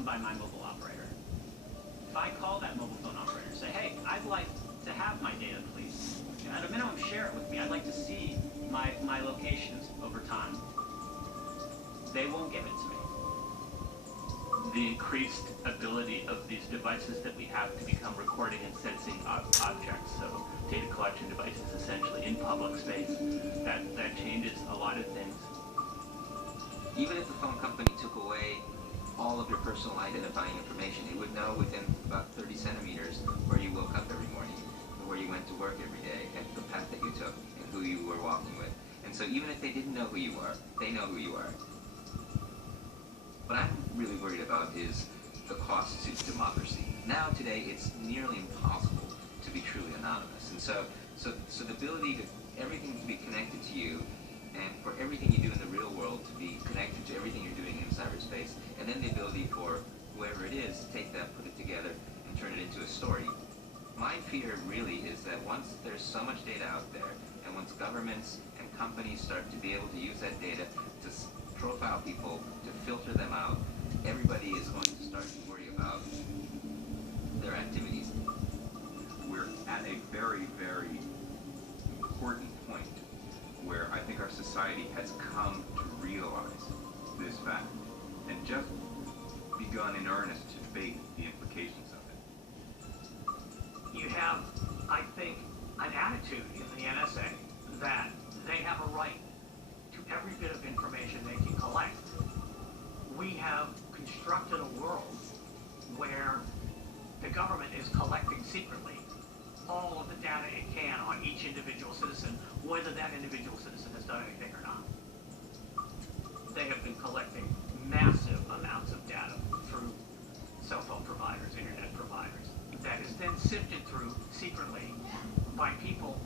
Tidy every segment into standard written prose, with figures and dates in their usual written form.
phone by my mobile operator. If I call that mobile phone operator and say, hey, I'd like to have my data, please. At a minimum, share it with me. I'd like to see my locations over time. They won't give it to me. The increased ability of these devices that we have to become recording and sensing objects, so data collection devices essentially in public space, that changes a lot of things. Even if the phone company took away all of your personal identifying information, it would know within about 30 centimeters where you woke up every morning, where you went to work every day, and the path that you took, and who you were walking with. And so even if they didn't know who you are, they know who you are. What I'm really worried about is the cost to democracy. Now, today, it's nearly impossible to be truly anonymous. And so the ability to everything to be connected to you, and for everything you do in the real world to be connected to everything you're doing in cyberspace, and then the ability for whoever it is to take that, put it together, and turn it into a story. My fear really is that once there's so much data out there, and once governments and companies start to be able to use that data to profile people, to filter them out, everybody is going to start to worry about their activities. We're at a very, very important point where I think our society has come to realize this fact and just begun in earnest to debate the implications of it. You have, I think, an attitude in the NSA that they have a right to every bit of information they can collect. We have constructed a world where the government is collecting secretly all of the data it can on each individual citizen, whether that individual citizen has done anything or not. They have been collecting massive amounts of data through cell phone providers, internet providers, that is then sifted through secretly by people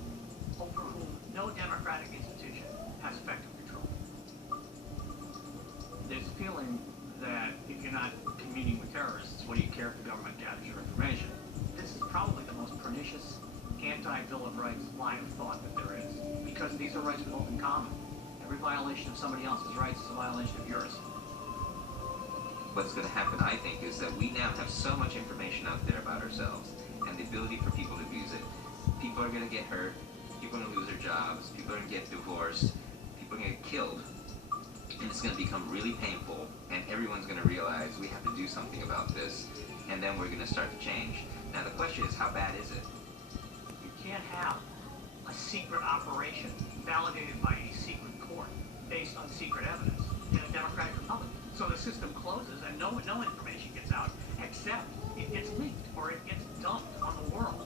over whom no democratic institution has effective control. There's a feeling that if you're not communing with terrorists, what do you care if the government gathers your information? This is probably the most pernicious anti-Bill of Rights line of thought that there is, because these are rights we hold in common. Every violation of somebody else's rights is a violation of yours. What's going to happen, I think, is that we now have so much information out there about ourselves and the ability for people to abuse it. People are going to get hurt, people are going to lose their jobs, people are going to get divorced, people are going to get killed, and it's going to become really painful, and everyone's going to realize we have to do something about this, and then we're going to start to change. Now the question is, how bad is it? You can't have a secret operation validated by a secret court based on secret evidence in a democratic republic. So the system closes and no information gets out except it gets leaked or